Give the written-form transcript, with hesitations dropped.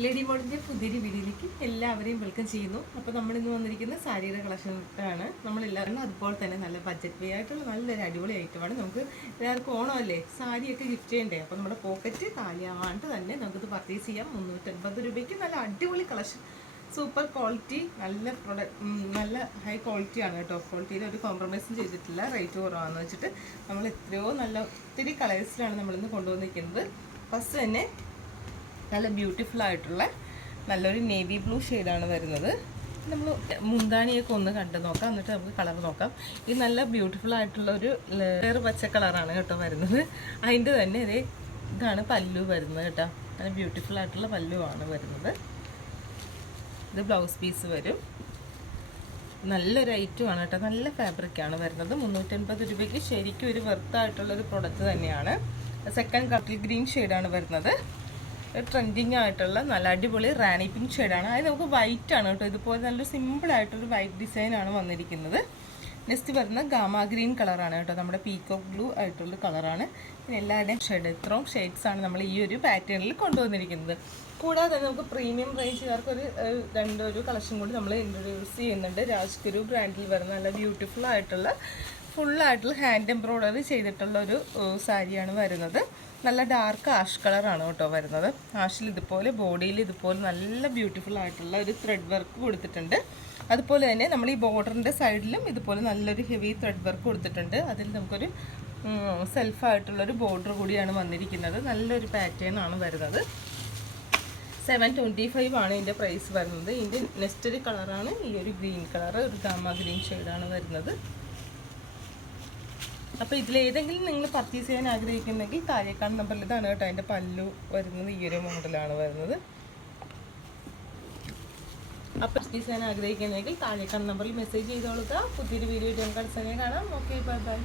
Lady മോഡിൻ്റെ പുതിയൊരു വീഡിയോയിലേക്ക് എല്ലാവരെയും വെൽക്കം ചെയ്യുന്നു. അപ്പോൾ നമ്മളിന്ന് വന്നിരിക്കുന്ന സാരിയുടെ കളക്ഷനാണ്. നമ്മളെല്ലാവരും അതുപോലെ തന്നെ നല്ല ബഡ്ജറ്റ് വേ ആയിട്ടുള്ള നല്ലൊരു അടിപൊളി ഐറ്റമാണ്. നമുക്ക് എല്ലാവർക്കും ഓണമല്ലേ, സാരിയൊക്കെ ഗിഫ്റ്റ് ചെയ്യണ്ടേ. അപ്പോൾ നമ്മുടെ പോക്കറ്റ് കാലിയാവാണ്ട് തന്നെ നമുക്കിത് പർച്ചേസ് ചെയ്യാം. 350 രൂപയ്ക്ക് നല്ല അടിപൊളി കളക്ഷൻ, സൂപ്പർ ക്വാളിറ്റി, നല്ല നല്ല ഹൈ ക്വാളിറ്റിയാണ് കേട്ടോ. ക്വാളിറ്റിയിൽ ഒരു കോംപ്രമൈസും ചെയ്തിട്ടില്ല. റേറ്റ് കുറവാണെന്ന് വെച്ചിട്ട് നമ്മൾ എത്രയോ നല്ല ഒത്തിരി കളേഴ്സിലാണ് നമ്മളിന്ന് കൊണ്ടുവന്നിരിക്കുന്നത്. ഫസ്റ്റ് തന്നെ നല്ല ബ്യൂട്ടിഫുൾ ആയിട്ടുള്ള നല്ലൊരു നേവി ബ്ലൂ ഷെയ്ഡാണ് വരുന്നത്. നമ്മൾ മുന്താണിയൊക്കെ ഒന്ന് കണ്ടു നോക്കാം, എന്നിട്ട് നമുക്ക് കളർ നോക്കാം. ഇത് നല്ല ബ്യൂട്ടിഫുൾ ആയിട്ടുള്ള ഒരു ലെയർ പച്ച കളറാണ് കേട്ടോ വരുന്നത്. അതിൻ്റെ തന്നെ ഇതാണ് പല്ലു വരുന്നത് കേട്ടോ. നല്ല ബ്യൂട്ടിഫുൾ ആയിട്ടുള്ള പല്ലുവാണ് വരുന്നത്. ഇത് ബ്ലൗസ് പീസ് വരും. നല്ലൊരു ഐറ്റമാണ് കേട്ടോ. നല്ല ഫാബ്രിക്കാണ് വരുന്നത്. 350 രൂപയ്ക്ക് ശരിക്കും ഒരു വെർത്തായിട്ടുള്ളൊരു പ്രൊഡക്റ്റ് തന്നെയാണ്. സെക്കൻഡ് കട്ടിൽ ഗ്രീൻ ഷെയ്ഡാണ് വരുന്നത്. ട്രെൻഡിങ് ആയിട്ടുള്ള നല്ല അടിപൊളി റാണി പിങ്ക് ഷെയ്ഡാണ്. അത് നമുക്ക് വൈറ്റ് ആണ് കേട്ടോ. ഇതുപോലെ നല്ലൊരു സിമ്പിളായിട്ടൊരു വൈറ്റ് ഡിസൈനാണ് വന്നിരിക്കുന്നത്. നെക്സ്റ്റ് വരുന്ന ഗാമ ഗ്രീൻ കളറാണ് കേട്ടോ. നമ്മുടെ പീകോക്ക് ബ്ലൂ ആയിട്ടുള്ള കളറാണ്. പിന്നെ എല്ലാവരുടെയും ഷെയ്ഡ് ഇത്രയും ഷെയ്ഡ്സാണ് നമ്മൾ ഈ ഒരു പാറ്റേണിൽ കൊണ്ടുവന്നിരിക്കുന്നത്. കൂടാതെ നമുക്ക് പ്രീമിയം റേഞ്ചുകാർക്കൊരു ഒരു കളക്ഷൻ കൂടി നമ്മൾ ഇൻട്രൊഡ്യൂസ് ചെയ്യുന്നുണ്ട്. രാജ്ഗുരു ബ്രാൻഡിൽ വരുന്ന നല്ല ബ്യൂട്ടിഫുൾ ആയിട്ടുള്ള ഫുള്ളായിട്ടുള്ള ഹാൻഡ് എംബ്രോയ്ഡറി ചെയ്തിട്ടുള്ള ഒരു സാരിയാണ് വരുന്നത്. നല്ല ഡാർക്ക് ആഷ് കളറാണ് കേട്ടോ വരുന്നത്. ആഷിൽ ഇതുപോലെ ബോഡിയിൽ ഇതുപോലെ നല്ല ബ്യൂട്ടിഫുൾ ആയിട്ടുള്ള ഒരു ത്രെഡ് വർക്ക് കൊടുത്തിട്ടുണ്ട്. അതുപോലെ തന്നെ നമ്മൾ ഈ ബോർഡറിൻ്റെ സൈഡിലും ഇതുപോലെ നല്ലൊരു ഹെവി ത്രെഡ് വർക്ക് കൊടുത്തിട്ടുണ്ട്. അതിൽ നമുക്കൊരു സെൽഫായിട്ടുള്ളൊരു ബോർഡർ കൂടിയാണ് വന്നിരിക്കുന്നത്. നല്ലൊരു പാറ്റേൺ ആണ് വരുന്നത്. 725 ആണ് ഇതിൻ്റെ പ്രൈസ് വരുന്നത്. ഇതിൻ്റെ നെക്സ്റ്റ് ഒരു കളറാണ് ഈ ഒരു ഗ്രീൻ കളർ, ഒരു ഗാമ ഗ്രീൻ ഷെയ്ഡാണ് വരുന്നത്. അപ്പോൾ ഇതിലേതെങ്കിലും നിങ്ങൾ പർച്ചേസ് ചെയ്യാൻ ആഗ്രഹിക്കുന്നെങ്കിൽ താഴേക്കാണ് നമ്പറിൽ ഇതാണ് കേട്ടോ. അതിൻ്റെ പല്ലു വരുന്നത് ഈ ഒരു മോഡലാണ് വരുന്നത്. അപ്പോൾ പർച്ചേസ് ചെയ്യാൻ ആഗ്രഹിക്കുന്നെങ്കിൽ താഴേക്കാണ് നമ്പറിൽ മെസ്സേജ് ചെയ്ത് കൊടുക്കുക. പുതിയൊരു വീഡിയോ നമുക്ക് അടുത്ത തന്നെ കാണാം. Okay, bye bye.